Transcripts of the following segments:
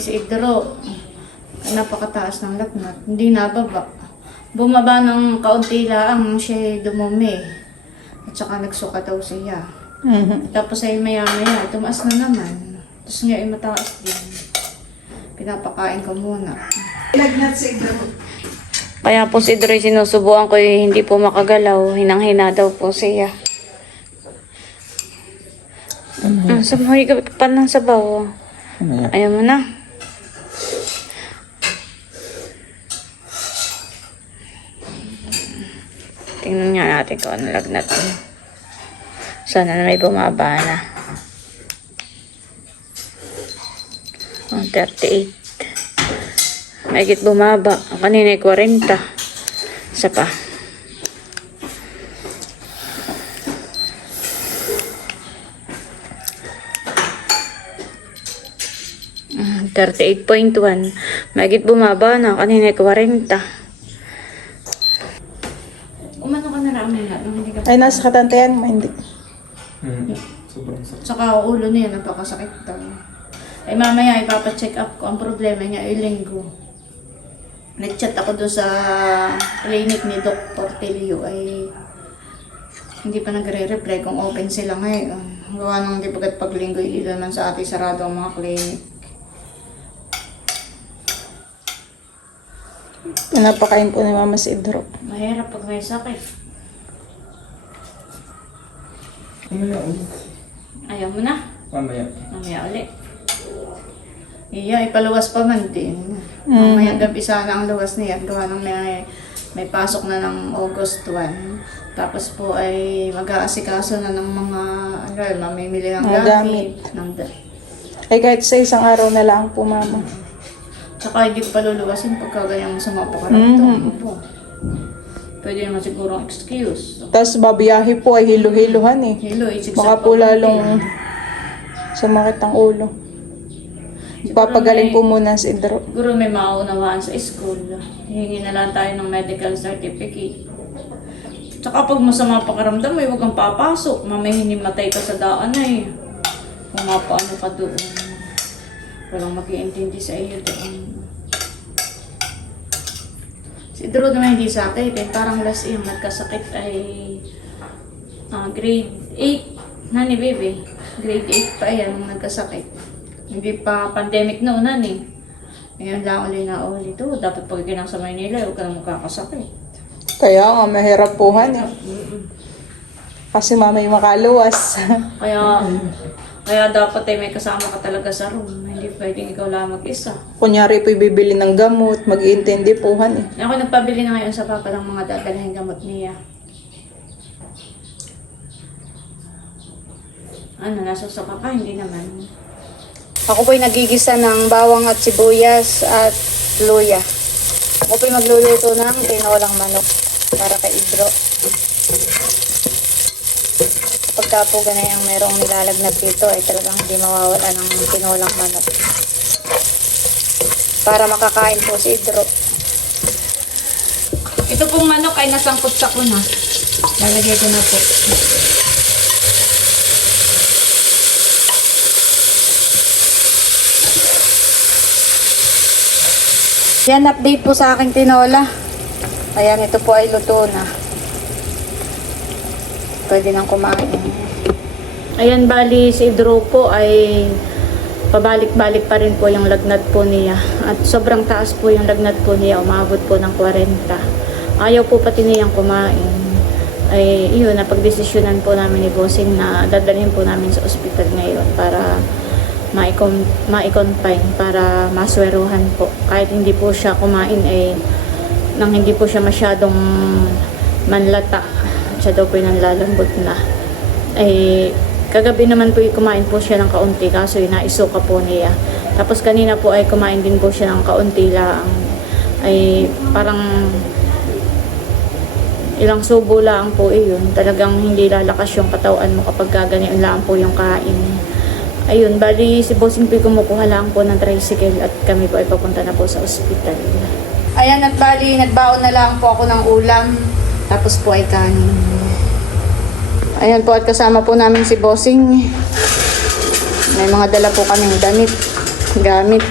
Si Idro, napakataas ng lagnat. Hindi nababa. Bumaba ng kaunti lang siya dumumi. At saka nagsuka daw siya. Mhm. Tapos ay maya maya, tumaas na naman. Tapos ngayon mataas din. Pinapakain ko muna. Lagnat si Idro. Kaya po si Idro sinusubuan ko eh, hindi po makagalaw. Hinang-hina daw po siya. Mm. Sumuhay ka pa ng sabaw. Mamaya. Ayaw mo na. Tingnan nga natin kung ano lagnat. Sana na may bumaba na. Oh, 38. Mahigit bumaba. Ang kanina ay 40. Isa pa. Mm, 38.1. Mahigit bumaba na. Kanina ay 40. Umano ka na ramen na nung hindi ka Ay, nasa katantayan mo, hindi. Hmm. Sobrang sakit. Tsaka ulo niya, napakasakit daw. Ay mamaya, ipapacheck up ko. Ang problema niya ay linggo. Nag-chat ako doon sa clinic ni Dr. Telio ay hindi pa nagre-reply kung open sila ngayon. Gawa nung di bagat pag linggo, hindi naman sa ating sarado ang mga clinic. Pinapakain po ni Mama si Idro. Mahirap pag may sakit. Mamaya ulit. Ayaw mo na. Mamaya. Mamaya ulit. Iya, ipaluwas pa man din. Mamaya gabi sana ang luwas niya. Gawa ng may, may pasok na ng August 1. Tapos po ay mag-aasikaso na ng mga, ano mamimili ng Mga gamit. Ng da- Ay, kahit sa isang araw na lang po, Mama. Tsaka hindi ko pa luluwasin pagka ganyang masama pakaramdam Mhm. mo po. Pwede naman siguro ang excuse. Tapos babiyahe po ay hilo-hiluhan eh. Hello, isigsak Baka po lalong sumakit ang ulo. Ipapagaling po muna si Idro. Siguro may maunawaan sa school. Hihingi na lang tayo ng medical certificate. Tsaka pag masama pakaramdam, may huwag kang papasok. Mamay hinimatay ka sa daan na eh. Kung mapaano ka doon. Walang mag-iintindi sa iyo doon. Si Drew naman hindi sakit eh. Parang last yung nagkasakit ay ah, grade 8. Nani baby? Grade 8 pa yan nung nagkasakit. Hindi pa pandemic noon eh. Ngayon lang ulit na ulit ito. Dapat pag ginang sa Maynila, huwag ka na magkakasakit. Kaya nga, mahirap puhan eh. Kasi mama yung makaluwas. Kaya, kaya dapat ay may kasama ka talaga sa room. Hindi pwedeng ikaw lang mag-isa. Kunyari po bibili ng gamot, mag-iintindi puhan eh. Ako nagpabili na ngayon sa papa ng mga dadalhin gamot niya. Ano, nasasaka ka? Hindi naman. Ako po'y nagigisa ng bawang at sibuyas at luya. Ako po'y magluluto ng tinolang manok para kay Idro. Pagka po ganayang merong nilalagnat dito ay talagang hindi mawawala ng tinolang manok. Para makakain po si Idro. Ito pong manok ay nasangkot sa kuna. Lalagay ko na po. Yan, update po sa aking tinola. Ayan, ito po ay luto na. Pwede nang kumain. Ayan, bali si Idro po ay pabalik-balik pa rin po yung lagnat po niya. At sobrang taas po yung lagnat po niya, umabot po ng 40. Ayaw po pati niyang kumain. Ay, yun, napagdesisyonan po namin ni Bossing na dadalhin po namin sa ospital ngayon para ma-con- ma-confine para masweruhan po. Kahit hindi po siya kumain ay nang hindi po siya masyadong manlata. Siya daw po yung nanlalambot na. Ay, kagabi naman po yung kumain po siya ng kaunti kaso yung naisuka po niya. Tapos kanina po ay kumain din po siya ng kaunti lang. Ay parang ilang subo lang po iyon. Talagang hindi lalakas yung katawan mo kapag gaganyan lang po yung kain. Ayun, bali si Bossing po kumukuha lang po ng tricycle at kami po ay papunta na po sa ospital. Ayan at bali, nagbaon na lang po ako ng ulam. Tapos po ay kanin. Ayan po at kasama po namin si Bossing. May mga dala po kaming damit. gamit.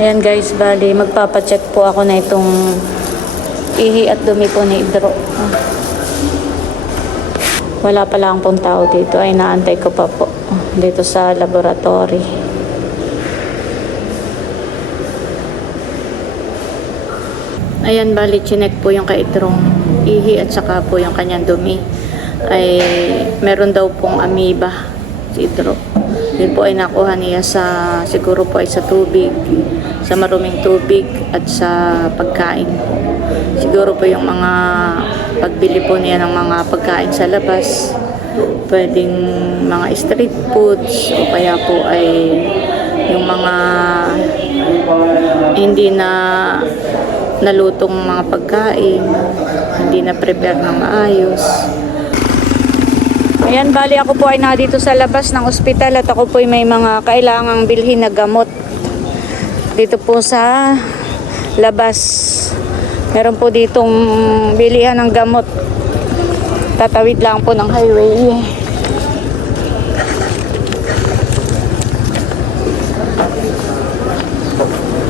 Ayan guys, bali magpapacheck po ako na itong ihi at dumi po ni Idro. Wala pa lang pong tao dito ay naantay ko pa po dito sa laboratory. Ayan, bali chinek po yung kaitrong ihi at saka po yung kanyang dumi. Ay meron daw pong amoeba si Idro. Yun po ay nakuha niya sa siguro po ay sa tubig, sa maruming tubig at sa pagkain. Siguro po yung mga pagbili po niya ng mga pagkain sa labas, pwedeng mga street foods o kaya po ay yung mga hindi na nalutong mga pagkain, hindi na prepare ng maayos. Ayan, bali ako po ay dito sa labas ng ospital at ako po ay may mga kailangang bilhin na gamot. Dito po sa labas. Meron po ditong bilihan ng gamot. Tatawid lang po ng highway.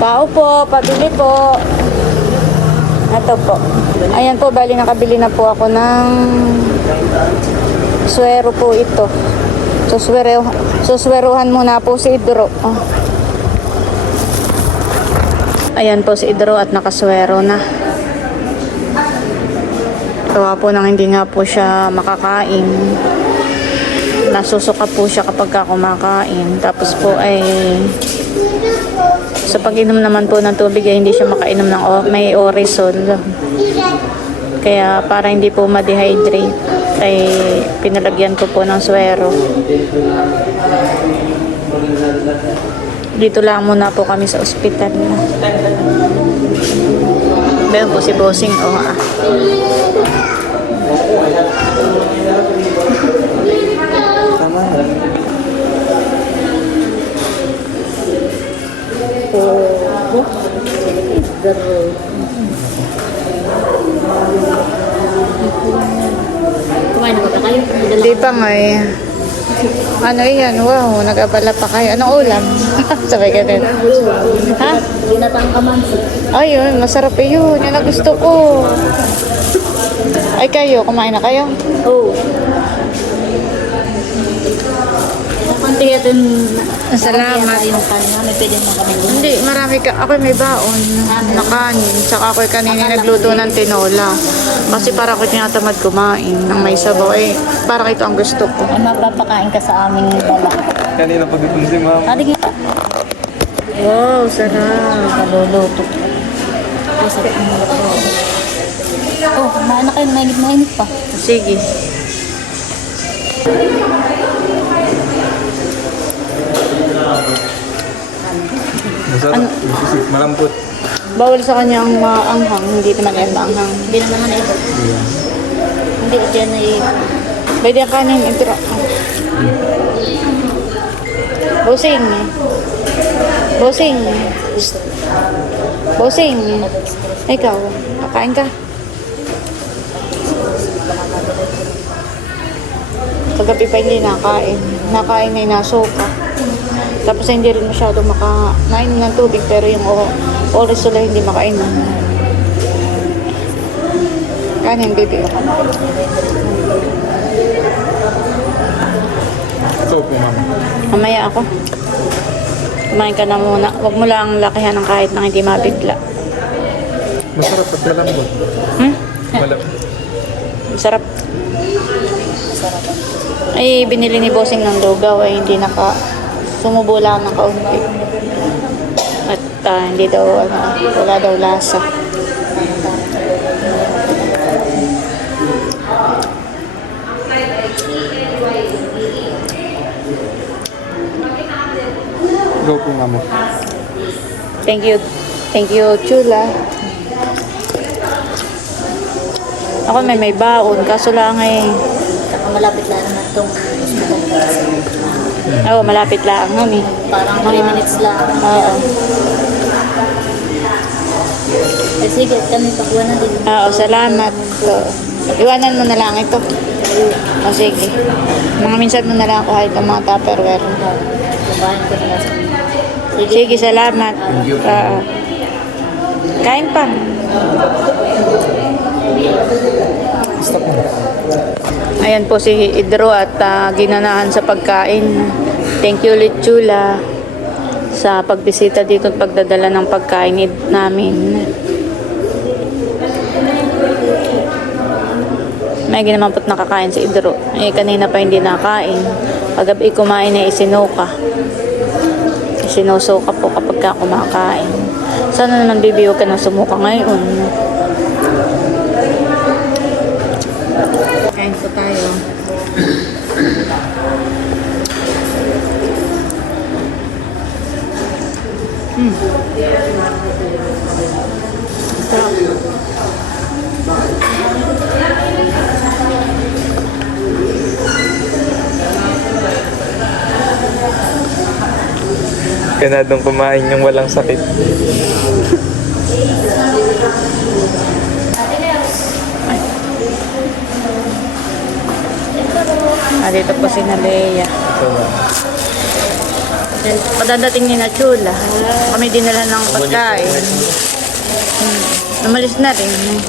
Pao po, pabili po. Ito po. Ayan po, bali nakabili na po ako ng Swero po ito. Suswero, susweruhan muna po si Idro. Oh. Ayan po si Idro at nakaswero na. Gawa po nang hindi nga po siya makakain. Nasusuka po siya kapag ka kumakain. Tapos po ay sa pag-inom naman po ng tubig ay hindi siya makainom ng may orisol. Kaya para hindi po ma-dehydrate ay pinalagyan ko po ng swero. Dito lang muna po kami sa ospital. Meron po si Bossing. O nga. Tama na. Kumain Eh. Ano yan? Wow, nag-abala pa kayo. Anong ulam? Sabay ka din. Ha? Binatang kamansi. Ayun, masarap yun. Yan ang gusto ko. Ay kayo, kumain na kayo? Oo. Kunti natin Salamat. yung kanya. May pwede mo kami Hindi, marami ka. Ako may baon na kanin. Saka ako kanina nagluto ng tinola. Kasi para ako tinatamad kumain ng may sabaw. Eh, para ito ang gusto ko. Ay, magpapakain ka sa aming dala. Kanina pag-ipon si ma'am. Adi kita. Wow, sarap. Kaluluto. Luto. Oh, kumain na kayo. Mainit-mainit pa. Sige. Masarap. Masisip. Malambot. Bawal sa kanya ang maanghang. Hindi naman yan maanghang. Hindi naman na ito. Yeah. Hindi, dyan ay... Pwede ang kanin. Ito. Busing. Busing. Busing. Ikaw, kakain ka. Kagabi pa hindi nakain. Nakain na inasuka. Tapos hindi rin masyado makakain ng tubig pero yung oras sila hindi makainom. Kanin, baby. Ito po ma'am. Mamaya ako. Kumain ka na muna. Huwag mo lang lakihan ng kahit nang hindi mabigla. Masarap at malambot. Hmm? Malambot. Masarap. Ay, binili ni Bossing ng lugaw ay hindi naka sumubo lang ng kaunti. At ah, hindi daw, ano, wala daw lasa. Go po ma'am. Thank you. Thank you, Chula. Ako may may baon, kaso lang ay Saka malapit lang naman itong hospital. Oo, malapit lang. Eh. Parang 3 minutes lang. Oo. Eh, sige, kami pakuha na din. Oo, salamat. So, iwanan mo na lang ito. O sige. Mga minsan mo na lang ako kahit ang mga tupperware. Kumain ko na lang. Sige. Sige, salamat. Oo. Kain pa. Basta po. Ayan po si Idro at ah, ginanahan sa pagkain. Thank you ulit Chula sa pagbisita dito at pagdadala ng pagkain namin. May ginaman po't nakakain si Idro. Eh, kanina pa hindi nakain. Paggabi kumain na isinuka. Sinusuka po kapag ka kumakain. Sana naman bibi huwag ka na sumuka ngayon. Kain po tayo. Hmm. Sarap. Ganadong kumain yung walang sakit. Ah, dito po si Nalea. Then, Padadating ni na Chula. Kami dinala ng pagkain. Hmm. Umalis na rin.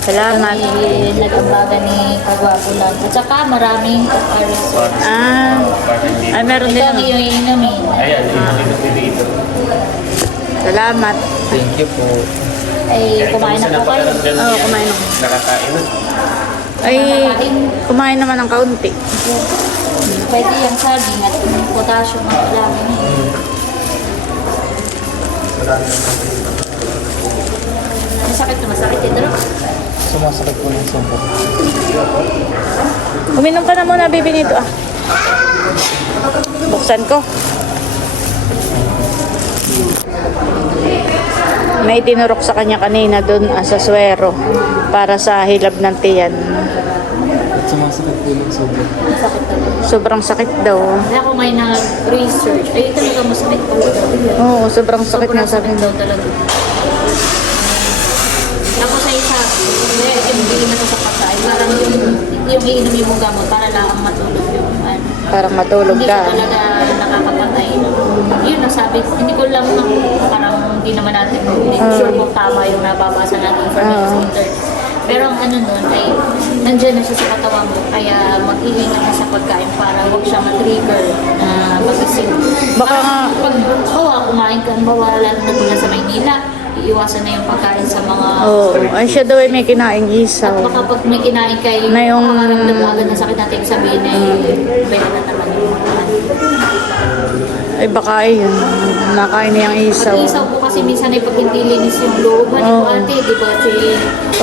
Salamat. Kami nag-ambaga ni Kagwapo lang. At saka maraming kaparis. Ah, ay meron din. Ito ang iyong inumin. Ayan, inumin dito. Salamat. Thank you po. Ay, kumain na po kayo. Oo, kumain ako. Nakakain na. Ay, kumain naman ng kaunti. Pwede yung saging at potassium ang kailangan niya. Masakit na masakit ito. no? Sumasakit po ng sampo. Uminom ka na muna, baby nito ah. Buksan ko. May tinurok sa kanya kanina doon ah, sa swero para sa hilab ng tiyan. Sumasakit po ng sobra. Masakit talaga. Sobrang sakit daw. Kaya ako may nag-research. Ay, talaga masakit daw. Oo, sobrang sakit na Sobrang sabi sakit daw talaga. Tapos sa isa, kaya hindi na sa pagkain. Parang yung, yung iinumin mo gamot para lang matulog yung ano. Parang matulog Hindi ka. siya talaga. Yun ang sabi. Hindi ko lang parang hindi naman natin hindi Ah. sure kung tama yung nababasa natin information sa internet. Pero ang ano nun ay nandyan na siya sa katawan mo kaya mag-iingat ka sa pagkain para huwag siya ma-trigger na magising. Baka nga- pag bawa kumain ka, bawalan na tulad sa Maynila, iiwasan na yung pagkain sa mga Oo, ay siya daw ay may kinaing at isaw. baka pag may kinain kayo, Na yung- makakaramdam agad ng sakit natin sabihin ay pwede na naman yung Ay baka yun, nakain niyang isaw. Pag isaw po kasi minsan ay pag hindi linis yung loob, ano Oo. ate, di ba, Che?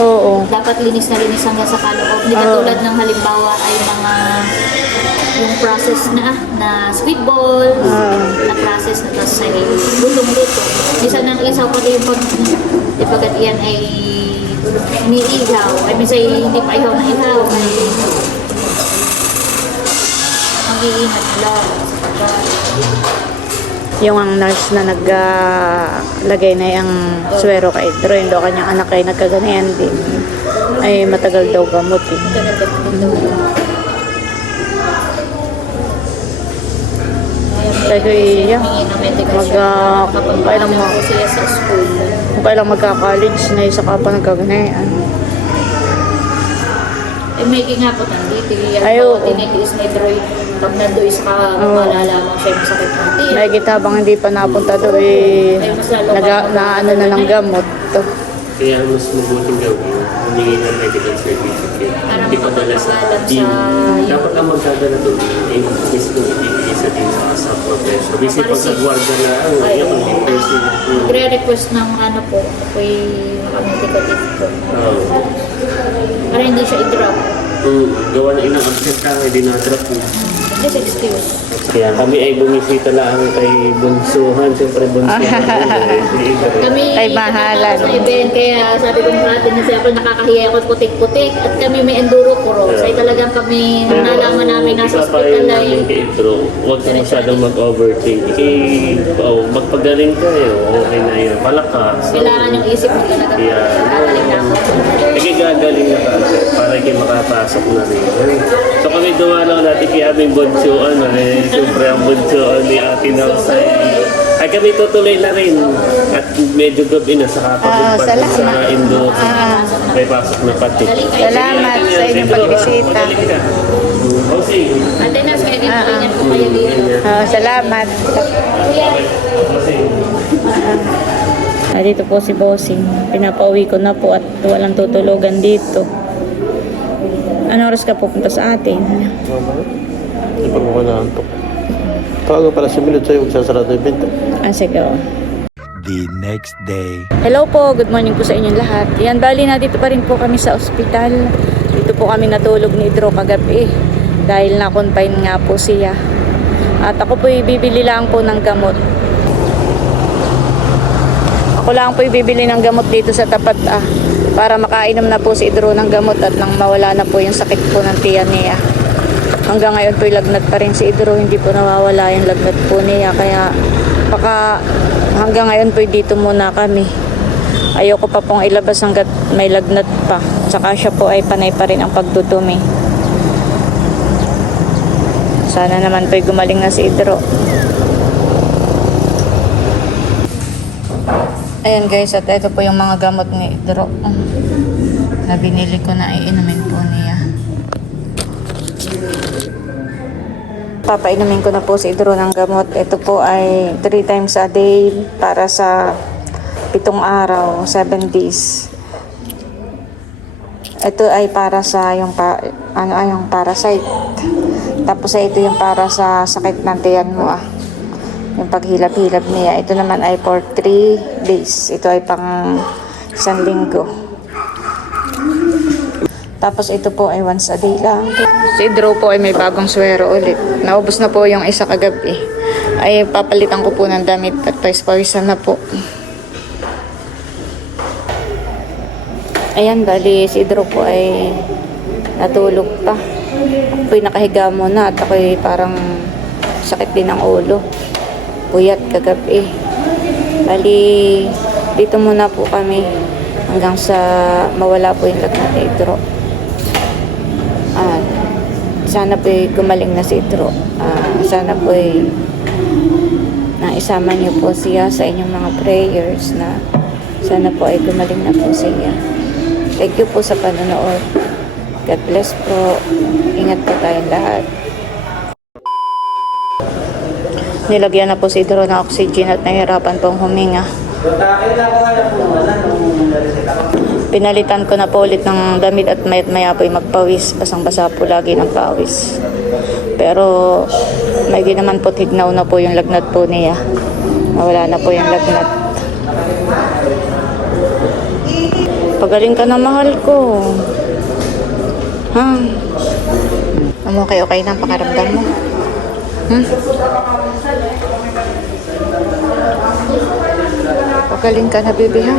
Oo. Dapat linis na linis hanggang sa kaloob. Hindi katulad ng halimbawa ay mga yung process na na sweet ball, Ah. na process na tapos ay lutong-luto. Minsan ng isaw pati yung pag, di bagat yan ay iniihaw, ay minsan ay hindi pa ihaw na ihaw, ay mag-iingat lang sa pagkain. Yung ang nurse na naglagay na yung swero kay yung daw kanyang anak ay nagkaganayan din. Ay matagal daw gamot eh. Ko, iya, mag, ah, kung kailan mo, ako siya sa school. kung kailan magka-college na isa ka pa nagkaganayan. Eh, may nga po nandito. Yan Ay, po, oo. tinitiis ni Troy. Pag nandoon ka, Oo. malalaman siya yung sakit ng tiyan. May habang hindi pa napunta doon eh, Ay, mas lalo naga, pa- na ano na ng gamot. To. Kaya mas mabuting gawin, humingi ng medical certificate. Para Hindi pa dala sa makapag-alam team. sa- Dapat ang magdadala doon, eh, mismo ibigay sa team sa, sa professor. Kasi pag sa gwarda na, ang Ay, ngayon, oo. may person. Hmm. Nagre-request ng ano po, ako'y makamedical leave po. Oo. Para hindi siya i-drop. Hmm, gawa na inang absent ka, hindi na-drop mo. Just excuse. Kaya kami ay bumisita lang kay Bunsuhan. Siyempre Bunsuhan. eh. Kami Ay, mahalan. sa event, kaya sabi ko mga atin kasi ako nakakahiya ako putik-putik at kami may enduro cross. Ay talagang kami nalaman namin nasa hospital namin ay kay huwag ka masyadong mag-overthink. Eh, oh, magpagaling kayo, okay na yun. Palakas. kailangan yung isip mo talaga. Yeah. Gagaling na ako. Sige, gagaling na kagad para kayo makapasok na rin. Kami dumalaw natin kay aming bunsuan. Eh, siyempre ang bunsuan ni Ate Nelsa. Ay kami tutuloy na rin. At medyo gabi na sa Ah, kapag salamat. sa Indo. Ah. May pasok na pati. Salamat sa inyong pagbisita. Magaling ka. O sige. Ate Nas, kaya dito, Ah, ah. ingat po kayo dito. Oh, salamat. Ah, dito po si Bossing. Pinapauwi ko na po at walang tutulugan dito. Ano oras ka pupunta sa atin? Mamaya. Hindi pa ako naantok. Tawagan pala si Milot sa'yo, magsasarado yung pinto. Ah, sige. oh. the next day. Hello po, good morning po sa inyong lahat. Yan, bali na dito pa rin po kami sa ospital. Dito po kami natulog ni Idro kagabi dahil na-confine nga po siya. At ako po bibili lang po ng gamot. Ako lang po bibili ng gamot dito sa tapat ah, para makainom na po si Idro ng gamot at nang mawala na po yung sakit po ng tiyan niya. Hanggang ngayon po lagnat pa rin si Idro, hindi po nawawala yung lagnat po niya. Kaya baka hanggang ngayon po dito muna kami. Ayoko pa pong ilabas hanggat may lagnat pa. Tsaka siya po ay panay pa rin ang pagdudumi. Sana naman po'y gumaling na si Idro. Ayan guys, at ito po yung mga gamot ni Idro. Na binili ko na iinumin po niya. Papainumin ko na po si Idro ng gamot. Ito po ay 3 times a day para sa pitong araw, 7 days. Ito ay para sa yung pa, ano ay yung parasite. Tapos ito yung para sa sakit ng tiyan mo ah. Yung paghilap-hilap niya. Ito naman ay for 3 days. Ito ay pang isang linggo. Tapos ito po ay once a day lang. Si Drew po ay may bagong swero ulit. Naubos na po yung isa kagabi. Ay papalitan ko po ng damit at pawis-pawisan na po. Ayan, bali si Drew po ay natulog pa. Ako po'y nakahiga muna at ako'y parang sakit din ng ulo. Puyat kagabi. Bali, dito muna po kami hanggang sa mawala po yung lagnat ni Drew. At sana po'y gumaling na si Drew. Ah, sana po'y na isama niyo po siya sa inyong mga prayers na sana po ay gumaling na po siya. Thank you po sa panonood. God bless po. Ingat po tayong lahat. Nilagyan na po si Drew ng oxygen at nahirapan pong huminga. Pinalitan ko na po ulit ng damit at mayat maya po'y magpawis. Basang-basa po lagi ng pawis. Pero may naman po tignaw na po yung lagnat po niya. Nawala na po yung lagnat. Pagaling ka na mahal ko. Ha? Ano okay okay na ang pakaramdam mo? Hmm? Pagaling ka na, baby, ha?